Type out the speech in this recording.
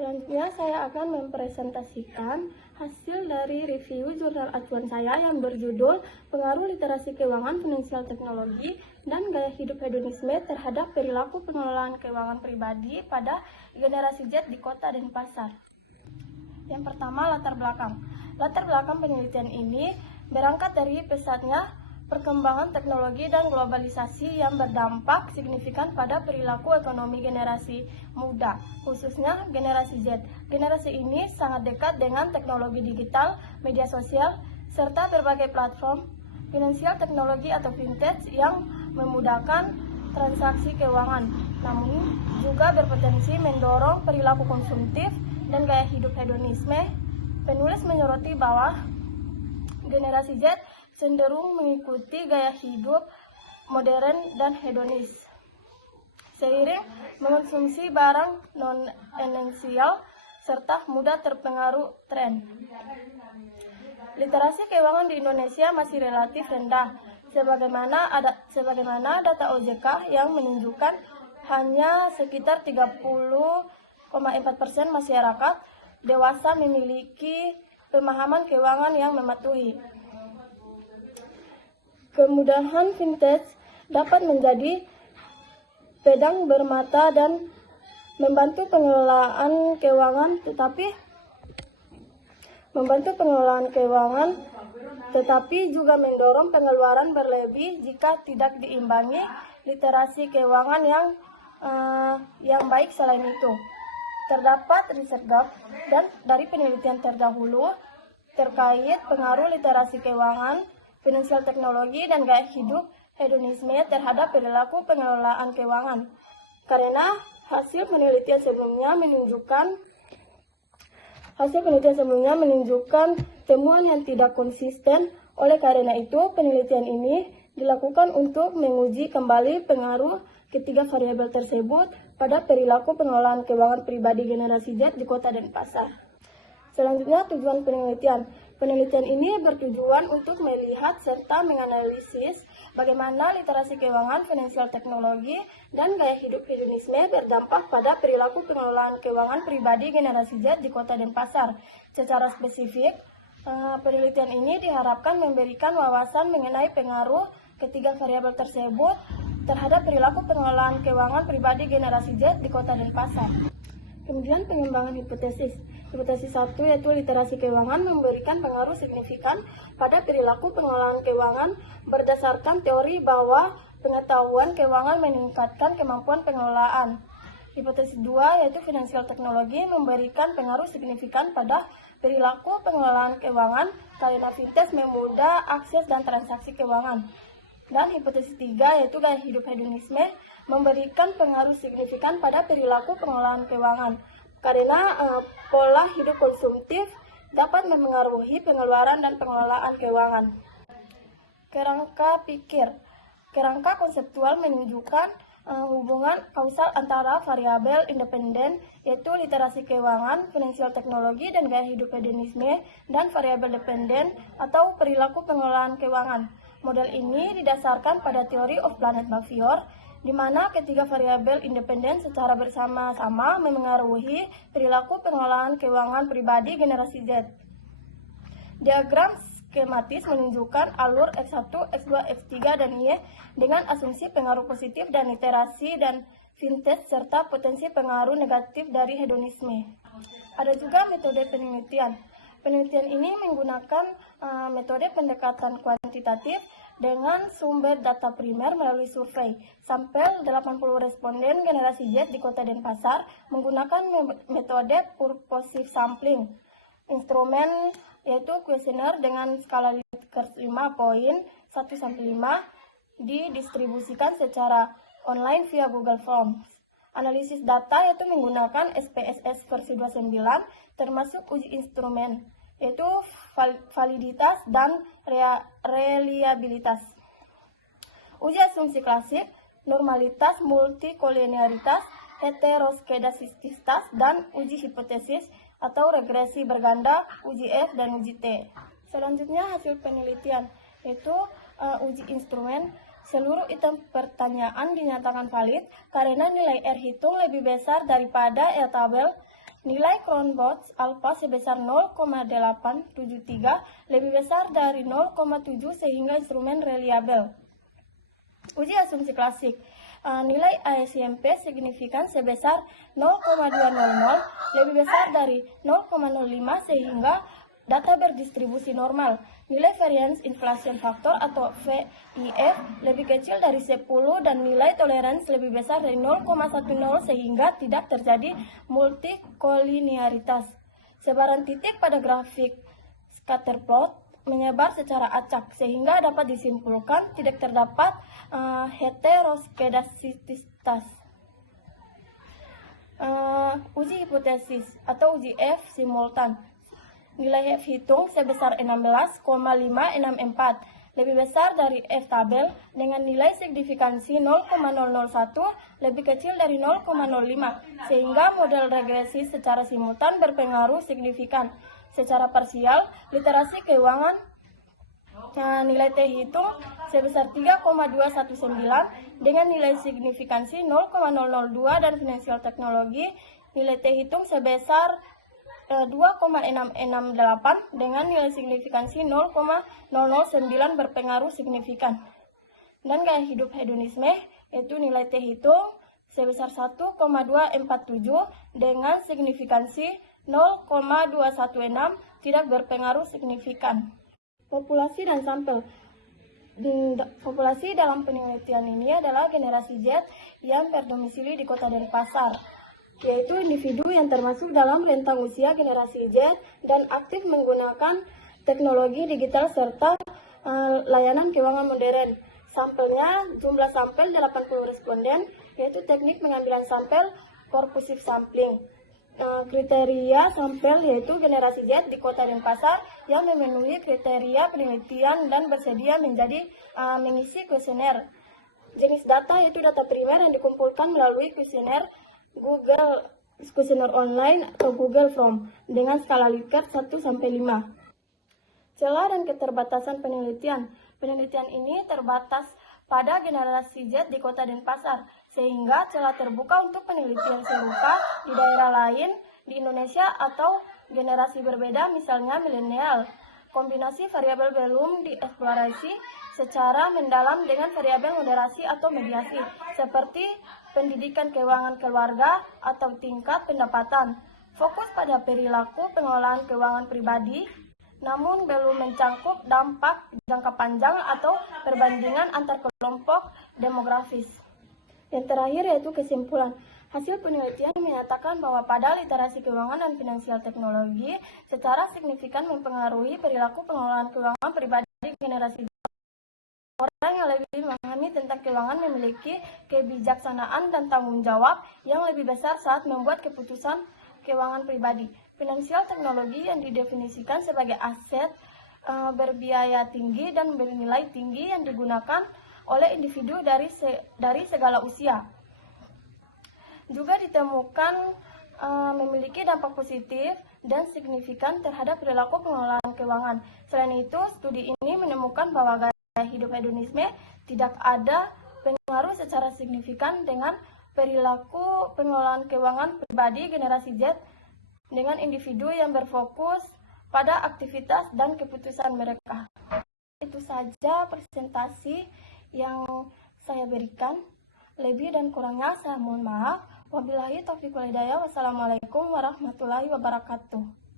Selanjutnya saya akan mempresentasikan hasil dari review jurnal acuan saya yang berjudul Pengaruh Literasi Keuangan Finansial Teknologi dan Gaya Hidup Hedonisme terhadap Perilaku Pengelolaan Keuangan Pribadi pada Generasi Z di Kota dan Pasar. Yang pertama, latar belakang. Latar belakang penelitian ini berangkat dari pesatnya perkembangan teknologi dan globalisasi yang berdampak signifikan pada perilaku ekonomi generasi muda, khususnya generasi Z. Generasi ini sangat dekat dengan teknologi digital, media sosial, serta berbagai platform finansial teknologi atau fintech yang memudahkan transaksi keuangan, namun juga berpotensi mendorong perilaku konsumtif dan gaya hidup hedonisme. Penulis menyoroti bahwa generasi Z cenderung mengikuti gaya hidup modern dan hedonis, seiring mengonsumsi barang non-esensial serta mudah terpengaruh tren. Literasi keuangan di Indonesia masih relatif rendah, sebagaimana data OJK yang menunjukkan hanya sekitar 30,4% masyarakat dewasa memiliki pemahaman keuangan yang mematuhi. Kemudahan fintech dapat menjadi pedang bermata dan membantu pengelolaan keuangan, tetapi juga mendorong pengeluaran berlebih jika tidak diimbangi literasi keuangan yang baik. Selain itu, terdapat riset dan dari penelitian terdahulu terkait pengaruh literasi keuangan finansial teknologi dan gaya hidup hedonisme terhadap perilaku pengelolaan keuangan. Karena hasil penelitian sebelumnya menunjukkan temuan yang tidak konsisten. Oleh karena itu, penelitian ini dilakukan untuk menguji kembali pengaruh ketiga variabel tersebut pada perilaku pengelolaan keuangan pribadi generasi Z di kota dan pasar. Selanjutnya, tujuan penelitian. Penelitian ini bertujuan untuk melihat serta menganalisis bagaimana literasi keuangan finansial teknologi dan gaya hidup hedonisme berdampak pada perilaku pengelolaan keuangan pribadi generasi Z di kota dan pasar. Secara spesifik, penelitian ini diharapkan memberikan wawasan mengenai pengaruh ketiga variabel tersebut terhadap perilaku pengelolaan keuangan pribadi generasi Z di kota dan pasar. Kemudian pengembangan hipotesis. Hipotesis 1 yaitu literasi keuangan memberikan pengaruh signifikan pada perilaku pengelolaan keuangan berdasarkan teori bahwa pengetahuan keuangan meningkatkan kemampuan pengelolaan. Hipotesis 2 yaitu finansial teknologi memberikan pengaruh signifikan pada perilaku pengelolaan keuangan karena fintech memudah akses dan transaksi keuangan. Dan hipotesis 3 yaitu gaya hidup hedonisme memberikan pengaruh signifikan pada perilaku pengelolaan keuangan karena pola hidup konsumtif dapat memengaruhi pengeluaran dan pengelolaan keuangan. Kerangka pikir. Kerangka konseptual menunjukkan hubungan kausal antara variabel independen yaitu literasi keuangan, finansial teknologi, dan gaya hidup hedonisme dan variabel dependen atau perilaku pengelolaan keuangan. Model ini didasarkan pada teori of planet behavior, di mana ketiga variabel independen secara bersama-sama memengaruhi perilaku pengelolaan keuangan pribadi generasi Z. Diagram skematis menunjukkan alur X1, X2, X3, dan Y dengan asumsi pengaruh positif dan literasi dan fintech serta potensi pengaruh negatif dari hedonisme. Ada juga metode penelitian. Penelitian ini menggunakan metode pendekatan kuantitatif dengan sumber data primer melalui survei. Sampel 80 responden generasi Z di kota dan pasar menggunakan metode purposive sampling. Instrumen yaitu kuesioner dengan skala Likert 5 poin 1-5 didistribusikan secara online via Google Forms. Analisis data yaitu menggunakan SPSS versi 29 termasuk uji instrumen yaitu validitas dan reliabilitas. Uji asumsi klasik, normalitas, multikolinearitas, heteroskedastisitas, dan uji hipotesis atau regresi berganda, uji F dan uji T. Selanjutnya hasil penelitian yaitu uji instrumen. Seluruh item pertanyaan dinyatakan valid karena nilai R hitung lebih besar daripada R tabel Nilai Cronbach alfa sebesar 0,873 lebih besar dari 0,7 sehingga instrumen reliabel. Uji asumsi klasik. Nilai ASIMP signifikan sebesar 0,200 lebih besar dari 0,05 sehingga data berdistribusi normal. Nilai variance inflation factor atau VIF lebih kecil dari 10 dan nilai toleransi lebih besar dari 0,10 sehingga tidak terjadi multikolinearitas. Sebaran titik pada grafik scatter plot menyebar secara acak sehingga dapat disimpulkan tidak terdapat heteroskedastisitas. Uji hipotesis atau uji F simultan. Nilai F hitung sebesar 16,564 lebih besar dari F tabel dengan nilai signifikansi 0,001 lebih kecil dari 0,05 sehingga model regresi secara simultan berpengaruh signifikan. Secara parsial, literasi keuangan nilai T hitung sebesar 3,219 dengan nilai signifikansi 0,002 dan finansial teknologi nilai T hitung sebesar 2,668 dengan nilai signifikansi 0,009 berpengaruh signifikan. Dan gaya hidup hedonisme yaitu nilai T hitung sebesar 1,247 dengan signifikansi 0,216 tidak berpengaruh signifikan. Populasi dan sampel. Populasi dalam penelitian ini adalah generasi Z yang berdomisili di Kota Denpasar, yaitu individu yang termasuk dalam rentang usia generasi Z dan aktif menggunakan teknologi digital serta layanan keuangan modern. Sampelnya, jumlah sampel 80 responden, yaitu teknik pengambilan sampel purposive sampling. Kriteria sampel yaitu generasi Z di Kota Denpasar yang memenuhi kriteria penelitian dan bersedia menjadi mengisi kuesioner. Jenis data yaitu data primer yang dikumpulkan melalui kuesioner Google Kuesioner online atau Google Form dengan skala Likert 1-5. Celah dan keterbatasan penelitian. Penelitian ini terbatas pada generasi Z di Kota Denpasar, sehingga celah terbuka untuk penelitian serupa di daerah lain di Indonesia atau generasi berbeda, misalnya milenial. Kombinasi variabel belum dieksplorasi secara mendalam dengan variabel moderasi atau mediasi, seperti pendidikan keuangan keluarga atau tingkat pendapatan. Fokus pada perilaku pengelolaan keuangan pribadi, namun belum mencangkup dampak jangka panjang atau perbandingan antar kelompok demografis. Yang terakhir yaitu kesimpulan. Hasil penelitian menyatakan bahwa pada literasi keuangan dan finansial teknologi secara signifikan mempengaruhi perilaku pengelolaan keuangan pribadi generasi. Orang yang lebih memahami tentang keuangan memiliki kebijaksanaan dan tanggung jawab yang lebih besar saat membuat keputusan keuangan pribadi. Finansial teknologi yang didefinisikan sebagai aset berbiaya tinggi dan bernilai tinggi yang digunakan oleh individu dari segala usia. Juga ditemukan memiliki dampak positif dan signifikan terhadap perilaku pengelolaan keuangan. Selain itu, studi ini menemukan bahwa gaya hidup hedonisme tidak ada pengaruh secara signifikan dengan perilaku pengelolaan keuangan pribadi generasi Z dengan individu yang berfokus pada aktivitas dan keputusan mereka. Itu saja presentasi yang saya berikan. Lebih dan kurangnya saya mohon maaf. Wabillahi taufiq wal hidayah. Wassalamualaikum warahmatullahi wabarakatuh.